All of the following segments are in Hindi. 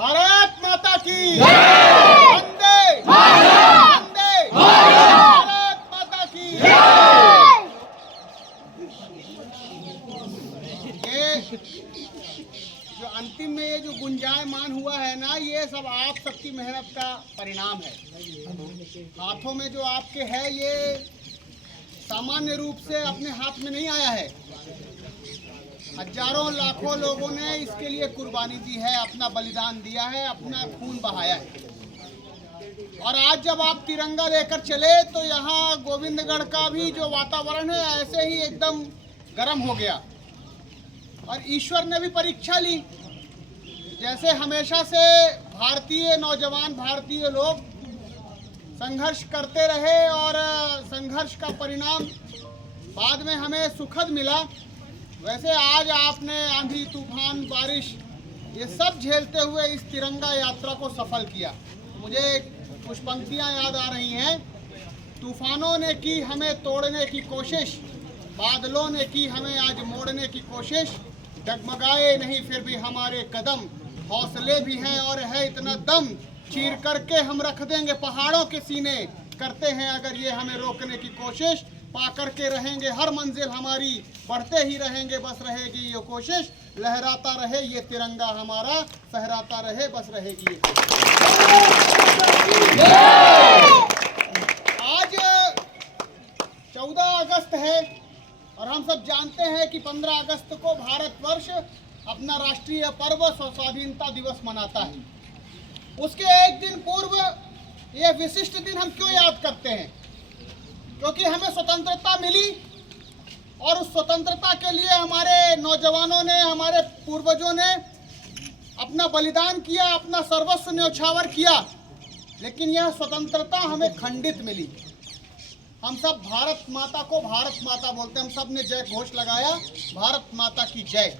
भारत माता की वंदे वंदे भारत माता की। ये जो अंतिम में ये जो गुंजायमान हुआ है ना, ये सब आप सबकी मेहनत का परिणाम है। हाथों में जो आपके है ये सामान्य रूप से अपने हाथ में नहीं आया है। हजारों लाखों लोगों ने इसके लिए कुर्बानी दी है, अपना बलिदान दिया है, अपना खून बहाया है। और आज जब आप तिरंगा लेकर चले तो यहाँ गोविंदगढ़ का भी जो वातावरण है ऐसे ही एकदम गर्म हो गया। और ईश्वर ने भी परीक्षा ली। जैसे हमेशा से भारतीय नौजवान, भारतीय लोग संघर्ष करते रहे और संघर्ष का परिणाम बाद में हमें सुखद मिला, वैसे आज आपने आंधी, तूफान, बारिश ये सब झेलते हुए इस तिरंगा यात्रा को सफल किया। मुझे कुछ पंक्तियां याद आ रही हैं। तूफानों ने की हमें तोड़ने की कोशिश, बादलों ने की हमें आज मोड़ने की कोशिश, डगमगाए नहीं फिर भी हमारे कदम, हौसले भी हैं और है इतना दम, चीर करके हम रख देंगे पहाड़ों के सीने, करते हैं अगर ये हमें रोकने की कोशिश, पा करके रहेंगे हर मंजिल हमारी, बढ़ते ही रहेंगे बस रहेगी ये कोशिश, लहराता रहे ये तिरंगा हमारा, फहराता रहे बस रहेगी ये। आज 14 अगस्त है और हम सब जानते हैं कि 15 अगस्त को भारतवर्ष अपना राष्ट्रीय पर्व स्वाधीनता दिवस मनाता है। उसके एक दिन पूर्व ये विशिष्ट दिन हम क्यों याद करते हैं? क्योंकि हमें स्वतंत्रता मिली और उस स्वतंत्रता के लिए हमारे नौजवानों ने, हमारे पूर्वजों ने अपना बलिदान किया, अपना सर्वस्व न्यौछावर किया, लेकिन यह स्वतंत्रता हमें खंडित मिली। हम सब भारत माता को भारत माता बोलते हैं, हम सब ने जय घोष लगाया, भारत माता की जय।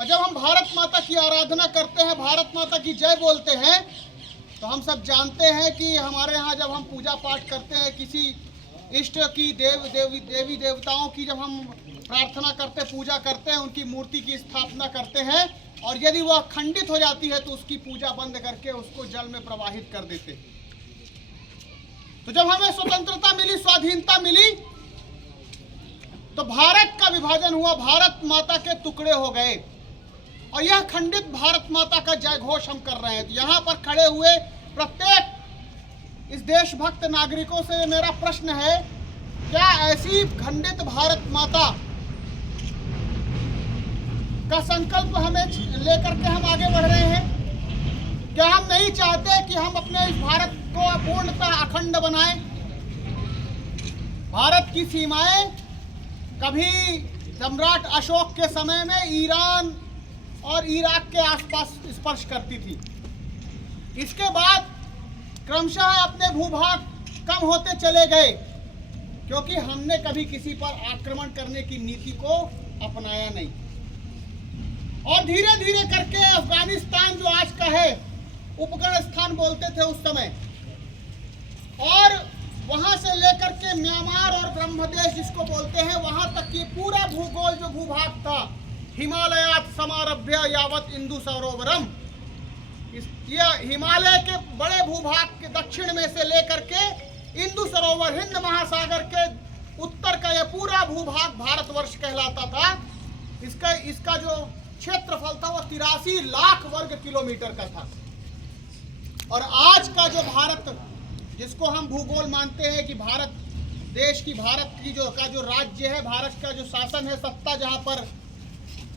और जब हम भारत माता की आराधना करते हैं, भारत माता की जय बोलते हैं, तो हम सब जानते हैं कि हमारे यहाँ जब हम पूजा पाठ करते हैं, किसी इष्ट की देवी देवताओं की जब हम प्रार्थना करते, पूजा करते हैं, उनकी मूर्ति की स्थापना करते हैं, और यदि वह खंडित हो जाती है तो उसकी पूजा बंद करके उसको जल में प्रवाहित कर देते हैं। तो जब हमें स्वतंत्रता मिली, स्वाधीनता मिली, तो भारत का विभाजन हुआ, भारत माता के टुकड़े हो गए, और यह खंडित भारत माता का जय घोष हम कर रहे हैं। तो यहाँ पर खड़े हुए प्रत्येक इस देशभक्त नागरिकों से मेरा प्रश्न है, क्या ऐसी खंडित भारत माता का संकल्प हमें लेकर के हम आगे बढ़ रहे हैं? क्या हम नहीं चाहते कि हम अपने इस भारत को पूर्णतः अखंड बनाएं? भारत की सीमाएं कभी सम्राट अशोक के समय में ईरान और इराक के आसपास स्पर्श करती थी। इसके बाद क्रमशः अपने भूभाग कम होते चले गए, क्योंकि हमने कभी किसी पर आक्रमण करने की नीति को अपनाया नहीं। और धीरे धीरे करके अफगानिस्तान जो आज का है, उपगढ़ स्थान बोलते थे उस समय, और वहां से लेकर के म्यांमार और ब्रह्मदेश जिसको बोलते हैं, वहां तक की पूरा भूगोल जो भूभाग था, हिमालयात समारभ्य यावत इंदु सरोवरम, यह हिमालय के बड़े भूभाग के दक्षिण में से लेकर के इंदु सरोवर, हिंद महासागर के उत्तर का यह पूरा भूभाग भारतवर्ष कहलाता था। इसका जो क्षेत्रफल था वह 83 लाख वर्ग किलोमीटर का था। और आज का जो भारत, जिसको हम भूगोल मानते हैं कि भारत देश की, भारत की जो राज्य है, भारत का जो शासन है, सत्ता जहां पर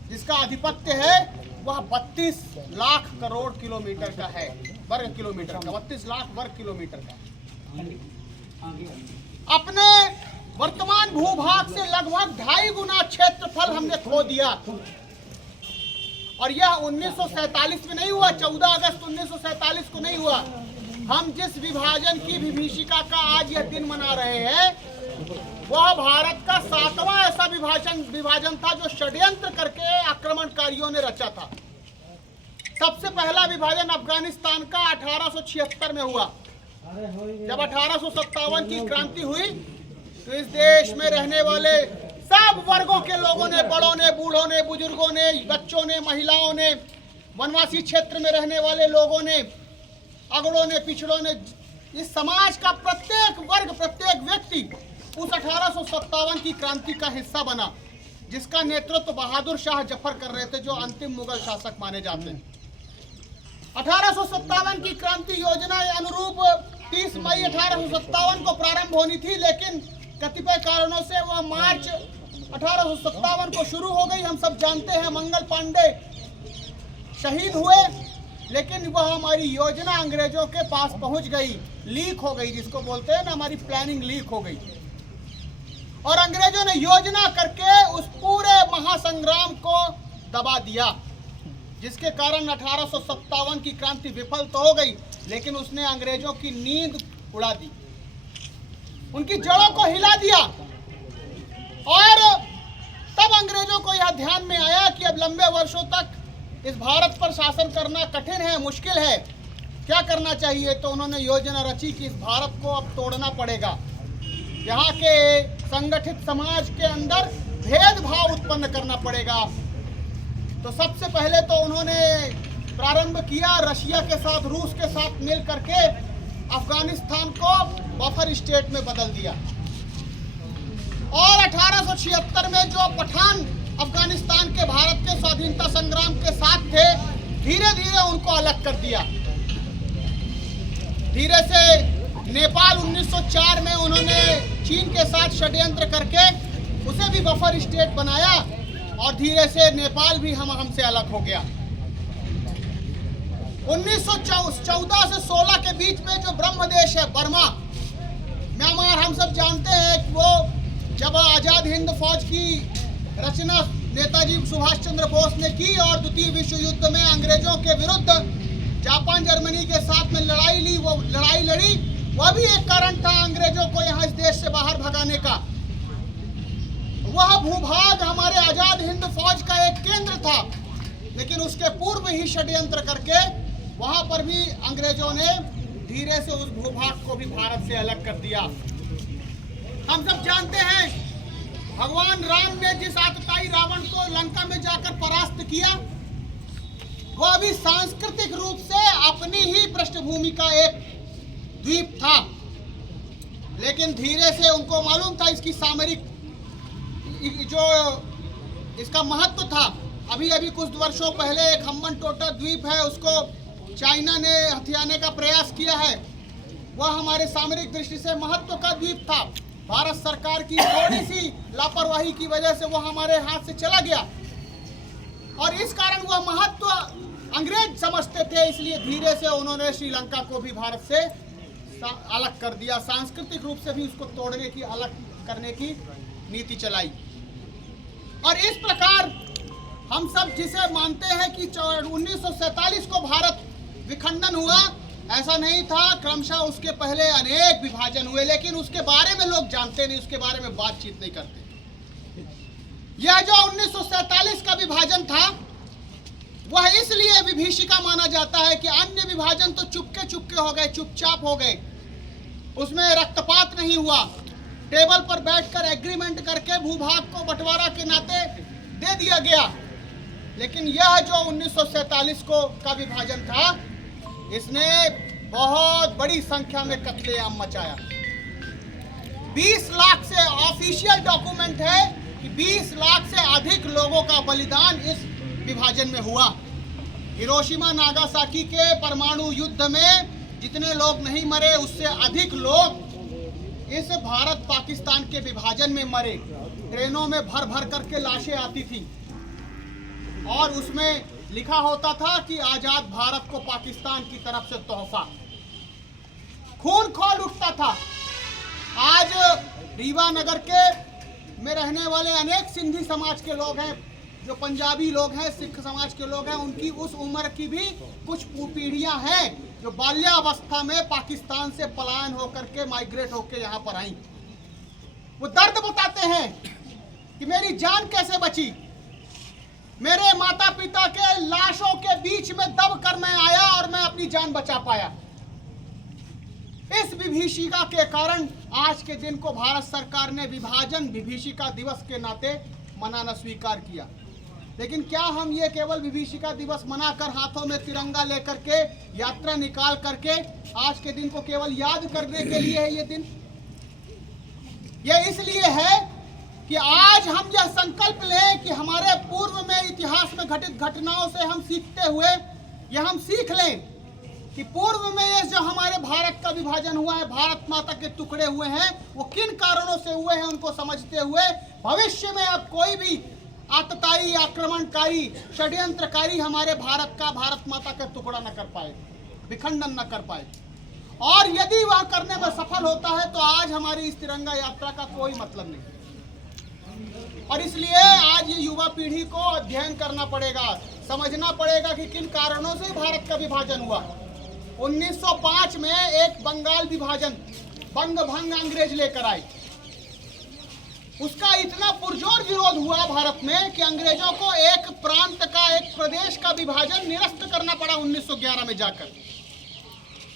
जिसका आधिपत्य है, वह 32 लाख करोड़ किलोमीटर का है, वर्ग किलोमीटर का, 32 लाख वर्ग किलोमीटर का। अपने वर्तमान भूभाग से लगभग 2.5 गुना क्षेत्रफल हमने खो दिया। और यह 1947 में नहीं हुआ, 14 अगस्त 1947 को नहीं हुआ। हम जिस विभाजन की विभीषिका का आज यह दिन मना रहे हैं, वह भारत का 7वां ऐसा विभाजन था जो षड्यंत्र करके आक्रमणकारियों ने रचा था। सबसे पहला विभाजन अफगानिस्तान का 1876 में हुआ। जब 1857 की क्रांति हुई तो इस देश में रहने वाले सब वर्गों के लोगों ने, बड़ों ने, बूढ़ों ने, बुजुर्गों ने, बच्चों ने, महिलाओं ने, वनवासी क्षेत्र में रहने वाले लोगों ने, अगड़ों ने, पिछड़ों ने, इस समाज का प्रत्येक वर्ग, प्रत्येक व्यक्ति उस 1857 की क्रांति का हिस्सा बना, जिसका नेतृत्व बहादुर शाह जफर कर रहे थे, जो अंतिम मुगल शासक माने जाते हैं। 1857 की क्रांति योजना अनुरूप 30 मई 1857 को प्रारंभ होनी थी, लेकिन कतिपय कारणों से वह मार्च 1857 को शुरू हो गई। हम सब जानते हैं मंगल पांडे शहीद हुए, लेकिन वह हमारी योजना अंग्रेजों के पास पहुंच गई, लीक हो गई, जिसको बोलते हैं ना, हमारी प्लानिंग लीक हो गई, और अंग्रेजों ने योजना करके उस पूरे महासंग्राम को दबा दिया, जिसके कारण 1857 की क्रांति विफल तो हो गई, लेकिन उसने अंग्रेजों की नींद उड़ा दी, उनकी जड़ों को हिला दिया। और तब अंग्रेजों को यह ध्यान में आया कि अब लंबे वर्षों तक इस भारत पर शासन करना कठिन है, मुश्किल है, क्या करना चाहिए। तो उन्होंने योजना रची कि इस भारत को अब तोड़ना पड़ेगा, यहाँ के संगठित समाज के अंदर भेदभाव उत्पन्न करना पड़ेगा। तो सबसे पहले तो उन्होंने प्रारंभ किया रशिया के साथ, रूस के साथ मिल करके अफगानिस्तान को बफर स्टेट में बदल दिया, और 1876 में जो पठान अफगानिस्तान के भारत के स्वाधीनता संग्राम के साथ थे, धीरे धीरे उनको अलग कर दिया। धीरे से नेपाल 1904 में उन्होंने चीन के साथ षड्यंत्र करके उसे भी बफर स्टेट बनाया, और धीरे से नेपाल भी हमसे अलग हो गया। 1914 से 16 के बीच में जो ब्रह्मदेश है, बर्मा, म्यांमार, हम सब जानते हैं कि वो जब आजाद हिंद फौज की रचना नेताजी सुभाष चंद्र बोस ने की और द्वितीय विश्व युद्ध में अंग्रेजों के विरुद्ध जापान जर्मनी के साथ में लड़ाई लड़ी, वह भी एक कारण था अंग्रेजों को यहाँ इस देश से बाहर भगाने का। वह भूभाग हमारे आजाद हिंद फौज का एक केंद्र था, लेकिन उसके पूर्व ही षड्यंत्र करके वहां पर भी अंग्रेजों ने धीरे से उस भूभाग को भी भारत से अलग कर दिया। हम सब जानते हैं भगवान राम ने जिस आतताई रावण को लंका में जाकर परास्त किया, वह भी सांस्कृतिक रूप से अपनी ही पृष्ठभूमि का एक द्वीप था, लेकिन धीरे से उनको मालूम था इसकी सामरिक जो इसका महत्व था। अभी कुछ वर्षों पहले एक हम्बन टोटा द्वीप है, उसको चाइना ने हथियाने का प्रयास किया है, वह हमारे सामरिक दृष्टि से महत्व का द्वीप था। भारत सरकार की थोड़ी सी लापरवाही की वजह से वह हमारे हाथ से चला गया, और इस कारण वह महत्व अंग्रेज समझते थे, इसलिए धीरे से उन्होंने श्रीलंका को भी भारत से अलग कर दिया, सांस्कृतिक रूप से भी उसको तोड़ने की, अलग करने की नीति चलाई। और इस प्रकार हम सब जिसे मानते हैं कि 1947 को भारत विखंडन हुआ, ऐसा नहीं था, क्रमशः उसके पहले अनेक विभाजन हुए, लेकिन उसके बारे में लोग जानते नहीं, उसके बारे में बातचीत नहीं करते। यह जो 1947 का विभाजन था, वह इसलिए विभीषिका माना जाता है कि अन्य विभाजन तो चुपके चुपके हो गए, चुपचाप हो गए, उसमें रक्तपात नहीं हुआ, टेबल पर बैठकर एग्रीमेंट करके भूभाग को बंटवारा के नाते दे दिया गया। लेकिन यह जो 1947 का विभाजन था, इसने बहुत बड़ी संख्या में कत्लेआम मचाया। 20 लाख से ऑफिशियल डॉक्यूमेंट है कि 20 लाख से अधिक लोगों का बलिदान इस विभाजन में हुआ। हिरोशिमा नागासाकी के परमाणु युद्ध में जितने लोग नहीं मरे, उससे अधिक लोग इस भारत पाकिस्तान के विभाजन में मरे। ट्रेनों में भर भर करके लाशें आती थी, और उसमें लिखा होता था कि आजाद भारत को पाकिस्तान की तरफ से तोहफा। खून खौल उठता था। आज रीवा नगर के में रहने वाले अनेक सिंधी समाज के लोग हैं, जो पंजाबी लोग हैं, सिख समाज के लोग हैं, उनकी उस उम्र की भी कुछ पीढ़ियां हैं जो बाल्यावस्था में पाकिस्तान से पलायन होकर के, माइग्रेट होकर यहाँ पर आई। वो दर्द बताते हैं कि मेरी जान कैसे बची, मेरे माता पिता के लाशों के बीच में दब कर मैं आया और मैं अपनी जान बचा पाया। इस विभीषिका के कारण आज के दिन को भारत सरकार ने विभाजन विभीषिका दिवस के नाते मनाना स्वीकार किया। लेकिन क्या हम ये केवल विभीषिका दिवस मनाकर हाथों में तिरंगा लेकर के यात्रा निकाल करके आज के दिन को केवल याद करने के लिए है? ये दिन ये इसलिए है कि आज हम यह संकल्प लें कि हमारे पूर्व में इतिहास में घटित घटनाओं से हम सीखते हुए यह हम सीख लें कि पूर्व में ये जो हमारे भारत का विभाजन हुआ है, भारत माता के टुकड़े हुए हैं, वो किन कारणों से हुए हैं, उनको समझते हुए भविष्य में अब कोई भी आतताई, आक्रमणकारी, षड्यंत्रकारी हमारे भारत माता का टुकड़ा न कर पाए, विखंडन न कर पाए। और यदि वह करने में सफल होता है तो आज हमारी इस तिरंगा यात्रा का कोई मतलब नहीं। और इसलिए आज ये युवा पीढ़ी को अध्ययन करना पड़ेगा, समझना पड़ेगा कि किन कारणों से भारत का विभाजन हुआ। 1905 में एक बंगाल विभाजन, बंग भंग अंग्रेज लेकर आए। उसका इतना पुरजोर विरोध हुआ भारत में कि अंग्रेजों को एक प्रांत का, एक प्रदेश का विभाजन निरस्त करना पड़ा 1911 में जाकर।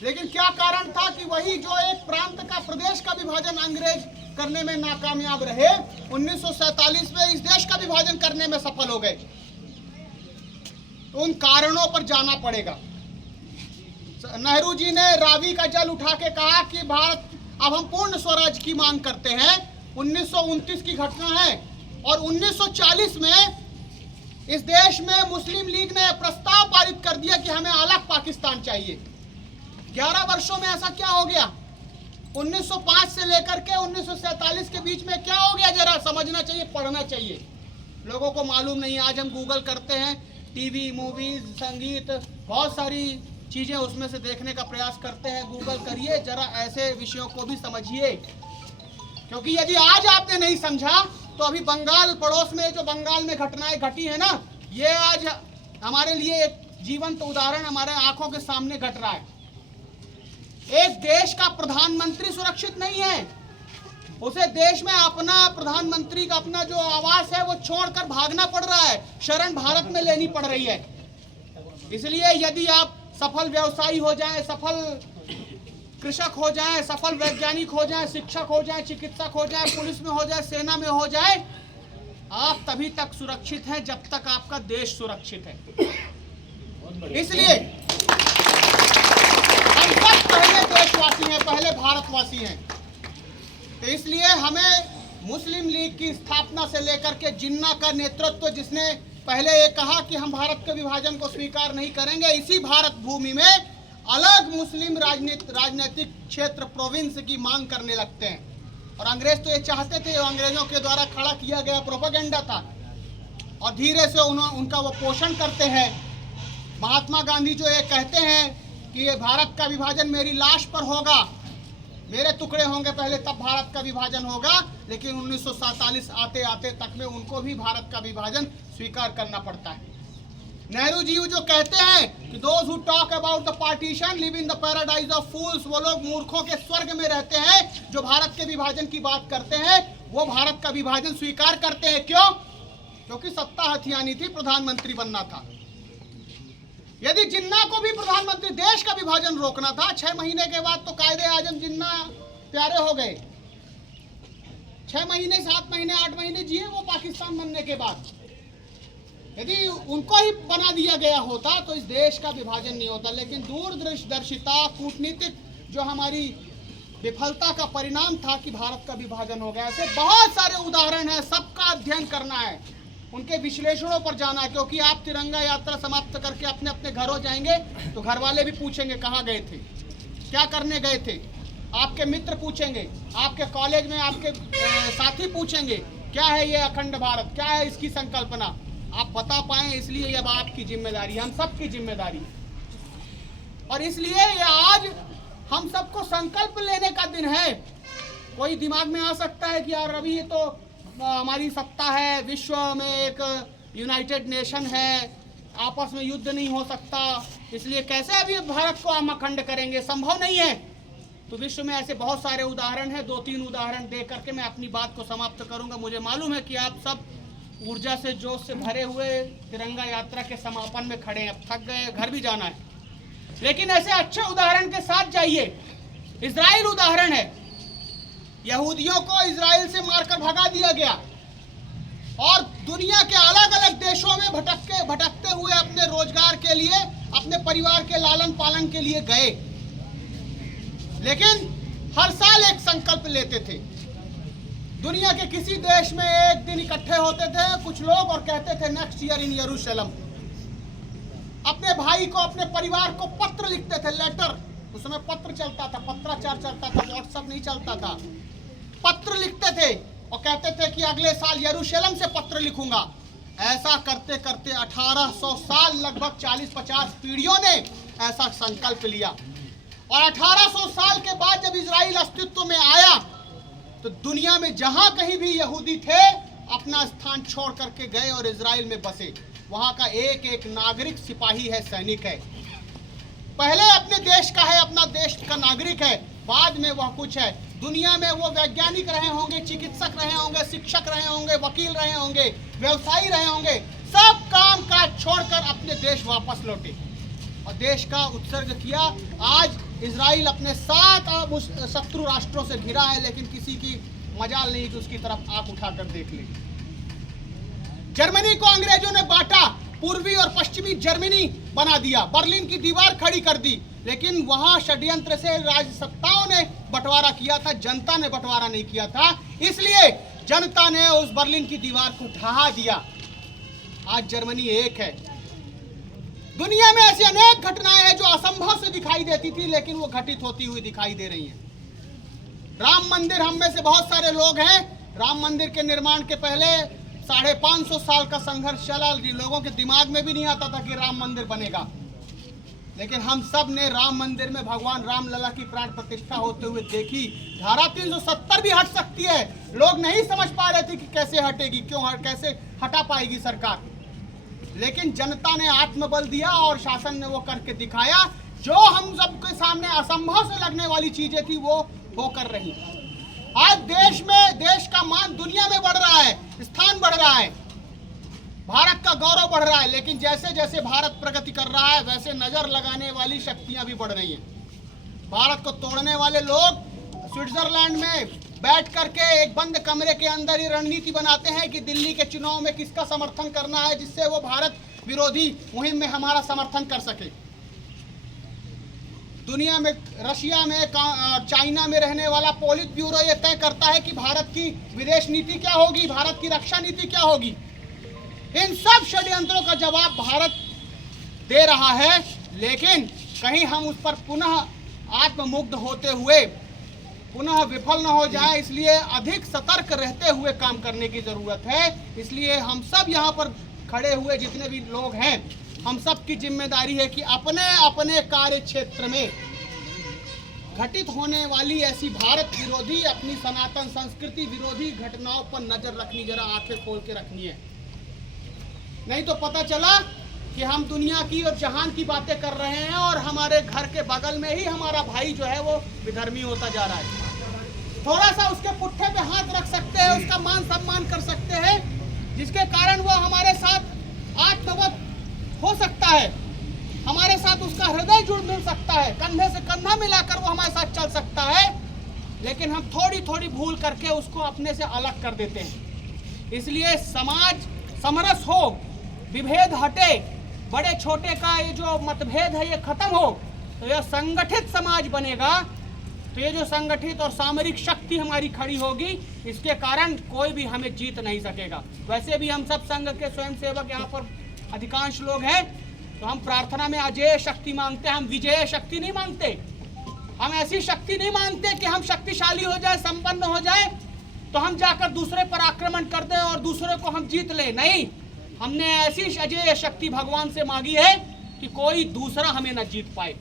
लेकिन क्या कारण था कि वही जो एक प्रांत का, प्रदेश का विभाजन अंग्रेज करने में नाकामयाब रहे, 1947 में इस देश का विभाजन करने में सफल हो गए। तो उन कारणों पर जाना पड़ेगा। नेहरू जी ने रावी का जल उठा के कहा कि भारत, अब हम पूर्ण स्वराज की मांग करते हैं। 1929 की घटना है। और 1940 में इस देश में मुस्लिम लीग ने प्रस्ताव पारित कर दिया कि हमें अलग पाकिस्तान चाहिए। 11 वर्षों में ऐसा क्या हो गया? 1905 से लेकर के 1947 के बीच में क्या हो गया? जरा समझना चाहिए, पढ़ना चाहिए। लोगों को मालूम नहीं। आज हम गूगल करते हैं, टीवी, मूवीज, संगीत, बहुत सारी चीजें उसमें से देखने का प्रयास करते हैं। गूगल करिए, जरा ऐसे विषयों को भी समझिए, क्योंकि यदि आज आपने नहीं समझा तो अभी बंगाल, पड़ोस में जो बंगाल में घटनाएं घटी है ना, ये आज हमारे लिए एक जीवंत उदाहरण हमारे आंखों के सामने घट रहा है। एक देश का प्रधानमंत्री सुरक्षित नहीं है, उसे देश में अपना प्रधानमंत्री का अपना जो आवास है वो छोड़कर भागना पड़ रहा है, शरण भारत में लेनी पड़ रही है। इसलिए यदि आप सफल व्यवसायी हो जाएं, सफल कृषक हो जाएं, सफल वैज्ञानिक हो जाएं, शिक्षक हो जाएं, चिकित्सक हो जाएं, पुलिस में हो जाएं, सेना में हो जाएं, आप तभी तक सुरक्षित हैं जब तक आपका देश सुरक्षित है। इसलिए हम सब पहले देशवासी हैं, पहले भारतवासी हैं। तो इसलिए हमें मुस्लिम लीग की स्थापना से लेकर के जिन्ना का नेतृत्व, जिसने पहले ये कहा कि हम भारत के विभाजन को स्वीकार नहीं करेंगे, इसी भारत भूमि में अलग मुस्लिम राजनीतिक क्षेत्र, प्रोविंस की मांग करने लगते हैं। और अंग्रेज तो ये चाहते थे, अंग्रेजों के द्वारा खड़ा किया गया प्रोपेगेंडा था, और धीरे से उनका वो पोषण करते हैं। महात्मा गांधी जो ये कहते हैं कि ये भारत का विभाजन मेरी लाश पर होगा, मेरे टुकड़े होंगे पहले, तब भारत का विभाजन होगा। लेकिन 1947 आते आते तक में उनको भी भारत का विभाजन स्वीकार करना पड़ता है। नेहरू जी जो कहते हैं कि those who talk about the partition live in the paradise of fools, वो लोग मूर्खों के स्वर्ग में रहते हैं। जो भारत के विभाजन की बात करते हैं वो भारत का विभाजन स्वीकार करते हैं। क्यों? क्योंकि सत्ता हथियानी थी, प्रधानमंत्री बनना था। यदि जिन्ना को भी प्रधानमंत्री, देश का विभाजन रोकना था, 6 महीने के बाद तो कायदे आजम जिन्ना प्यारे हो गए। 6 महीने, 7 महीने, 8 महीने जिए वो पाकिस्तान बनने के बाद। यदि उनको ही बना दिया गया होता तो इस देश का विभाजन नहीं होता। लेकिन दूरदर्शिता, कूटनीतिक जो हमारी विफलता का परिणाम था कि भारत का विभाजन हो गया। ऐसे बहुत सारे उदाहरण हैं, सबका अध्ययन करना है, उनके विश्लेषणों पर जाना है। क्योंकि आप तिरंगा यात्रा समाप्त करके अपने अपने घरों जाएंगे तो घर वाले भी पूछेंगे कहाँ गए थे, क्या करने गए थे। आपके मित्र पूछेंगे, आपके कॉलेज में आपके साथी पूछेंगे क्या है ये अखंड भारत, क्या है इसकी संकल्पना। आप बता पाएं, इसलिए अब आपकी जिम्मेदारी है, हम सबकी जिम्मेदारी है। और इसलिए ये आज हम सबको संकल्प लेने का दिन है। कोई दिमाग में आ सकता है कि यार अभी ये तो हमारी सत्ता है, विश्व में एक यूनाइटेड नेशन है, आपस में युद्ध नहीं हो सकता, इसलिए कैसे अभी भारत को हम अखंड करेंगे, संभव नहीं है। तो विश्व में ऐसे बहुत सारे उदाहरण हैं। 2-3 उदाहरण दे करके मैं अपनी बात को समाप्त करूंगा। मुझे मालूम है कि आप सब ऊर्जा से, जोश से भरे हुए तिरंगा यात्रा के समापन में खड़े हैं, अब थक गए, घर भी जाना है। लेकिन ऐसे अच्छे उदाहरण के साथ जाइए। इजराइल उदाहरण है, यहूदियों को इजराइल से मारकर भगा दिया गया और दुनिया के अलग अलग देशों में भटकते हुए अपने रोजगार के लिए, अपने परिवार के लालन पालन के लिए गए, लेकिन हर साल एक संकल्प लेते थे। दुनिया के किसी देश में एक दिन इकट्ठे होते थे कुछ लोग और कहते थे नेक्स्ट ईयर इन यरूशलेम। अपने भाई को, अपने परिवार को पत्र लिखते थे, लेटर। उस समय पत्र चलता था, पत्राचार चलता था, व्हाट्सएप नहीं चलता था। पत्र लिखते थे और कहते थे कि अगले साल यरूशलेम से पत्र लिखूंगा। ऐसा करते करते 1800 साल, लगभग 40-50 पीढ़ियों ने ऐसा संकल्प लिया। और 1800 साल के बाद जब इजराइल अस्तित्व में आया तो दुनिया में जहां कहीं भी यहूदी थे अपना स्थान छोड़ करके गए और इजराइल में बसे। वहां का एक एक नागरिक सिपाही है, सैनिक है। पहले अपने देश का है, अपना देश का नागरिक है, बाद में वह कुछ है। दुनिया में वो वैज्ञानिक रहे होंगे, चिकित्सक रहे होंगे, शिक्षक रहे होंगे, वकील रहे होंगे, व्यवसायी रहे होंगे, सब काम काज छोड़कर अपने देश वापस लौटे और देश का उत्सर्ग किया। आज इजराइल अपने 7 शत्रु राष्ट्रों से घिरा है, लेकिन किसी की मजाल नहीं कि उसकी तरफ आंख उठाकर देख ले। जर्मनी को अंग्रेजों ने बांटा, पूर्वी और पश्चिमी जर्मनी बना दिया, बर्लिन की दीवार खड़ी कर दी, लेकिन वहां षड्यंत्र से राजसत्ताओं ने बंटवारा किया था, जनता ने बंटवारा नहीं किया था। इसलिए जनता ने उस बर्लिन की दीवार को ढहा दिया। आज जर्मनी एक है। दुनिया में ऐसी अनेक घटनाएं हैं जो असंभव से दिखाई देती थी, लेकिन वो घटित होती हुई दिखाई दे रही हैं। राम मंदिर, हम में से बहुत सारे लोग हैं, राम मंदिर के निर्माण के पहले 550 साल का संघर्ष चला। लोगों के दिमाग में भी नहीं आता था कि राम मंदिर बनेगा, लेकिन हम सब ने राम मंदिर में भगवान राम लला की प्राण प्रतिष्ठा होते हुए देखी। धारा 370 भी हट सकती है, लोग नहीं समझ पा रहे थे कि कैसे हटेगी, कैसे हटा पाएगी सरकार, लेकिन जनता ने आत्मबल दिया और शासन ने वो करके दिखाया। जो हम सबके सामने असंभव से लगने वाली चीजें थी वो होकर रही। आज देश का मान दुनिया में बढ़ रहा है, स्थान बढ़ रहा है, भारत का गौरव बढ़ रहा है, लेकिन जैसे जैसे भारत प्रगति कर रहा है वैसे नजर लगाने वाली शक्तियां भी बढ़ रही हैं। भारत को तोड़ने वाले लोग स्विट्जरलैंड में बैठ करके एक बंद कमरे के अंदर ही रणनीति बनाते हैं कि दिल्ली के चुनाव में किसका समर्थन करना है, जिससे वो भारत विरोधी मुहिम में हमारा समर्थन कर सके। दुनिया में, रशिया में, चाइना में रहने वाला पोलित ब्यूरो ये तय करता है कि भारत की विदेश नीति क्या होगी, भारत की रक्षा नीति क्या होगी। इन सब षड्यंत्रों का जवाब भारत दे रहा है, लेकिन कहीं हम उस पर पुनः आत्ममुग्ध होते हुए पुनः विफल न हो जाए, इसलिए अधिक सतर्क रहते हुए काम करने की जरूरत है। इसलिए हम सब यहाँ पर खड़े हुए जितने भी लोग हैं, हम सब की जिम्मेदारी है कि अपने अपने कार्य क्षेत्र में घटित होने वाली ऐसी भारत विरोधी, अपनी सनातन संस्कृति विरोधी घटनाओं पर नजर रखनी, जरा आंखें खोल के रखनी है। नहीं तो पता चला कि हम दुनिया की और जहान की बातें कर रहे हैं और हमारे घर के बगल में ही हमारा भाई जो है वो विधर्मी होता जा रहा है। थोड़ा सा उसके पुट्ठे पे हाथ रख सकते हैं, उसका मान सम्मान कर सकते हैं, जिसके कारण वो हमारे साथ आत्मवत हो सकता है, हमारे साथ उसका हृदय जुड़ मिल सकता है, कंधे से कंधा मिलाकर वो हमारे साथ चल सकता है, लेकिन हम थोड़ी थोड़ी भूल करके उसको अपने से अलग कर देते हैं। इसलिए समाज समरस हो, विभेद हटे, बड़े छोटे का ये जो मतभेद है ये खत्म हो, तो यह संगठित समाज बनेगा। तो ये जो संगठित और सामरिक शक्ति हमारी खड़ी होगी, इसके कारण कोई भी हमें जीत नहीं सकेगा। वैसे भी हम सब संघ के स्वयंसेवक यहाँ पर अधिकांश लोग हैं, तो हम प्रार्थना में अजेय शक्ति मांगते हैं, हम विजय शक्ति नहीं मांगते। हम ऐसी शक्ति नहीं मांगते कि हम शक्तिशाली हो जाए, संपन्न हो जाए तो हम जाकर दूसरे पर आक्रमण कर दें और दूसरे को हम जीत ले। नहीं, हमने ऐसी अजेय शक्ति भगवान से मांगी है कि कोई दूसरा हमें न जीत पाए,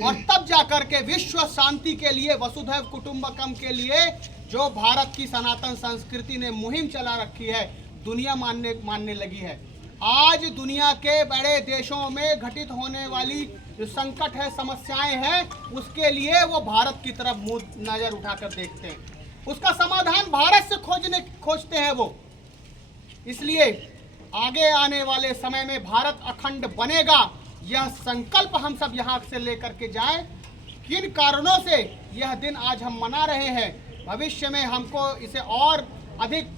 और तब जाकर के विश्व शांति के लिए, वसुधैव कुटुंबकम के लिए जो भारत की सनातन संस्कृति ने मुहिम चला रखी है, दुनिया मानने लगी है। आज दुनिया के बड़े देशों में घटित होने वाली जो संकट है, समस्याएं हैं, उसके लिए वो भारत की तरफ मुंह नजर उठाकर देखते हैं, उसका समाधान भारत से खोजते हैं वो। इसलिए आगे आने वाले समय में भारत अखंड बनेगा, यह संकल्प हम सब यहाँ से लेकर के जाएं। किन कारणों से यह दिन आज हम मना रहे हैं, भविष्य में हमको इसे और अधिक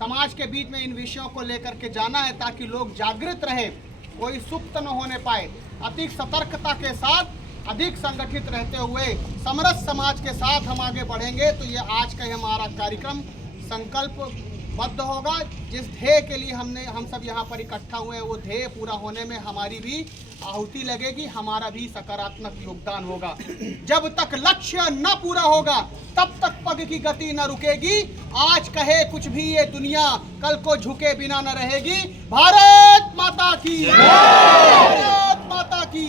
समाज के बीच में इन विषयों को लेकर के जाना है ताकि लोग जागृत रहे, कोई सुप्त न होने पाए। अधिक सतर्कता के साथ, अधिक संगठित रहते हुए समरस समाज के साथ हम आगे बढ़ेंगे तो ये आज का हमारा कार्यक्रम संकल्पबद्ध होगा। जिस ध्येय के लिए हम सब यहाँ पर इकट्ठा हुए हैं वो ध्येय पूरा होने में हमारी भी आहुति लगेगी, हमारा भी सकारात्मक योगदान होगा। जब तक लक्ष्य न पूरा होगा तब तक पग की गति न रुकेगी। आज कहे कुछ भी ये दुनिया, कल को झुके बिना न रहेगी। भारत माता की, भारत माता की।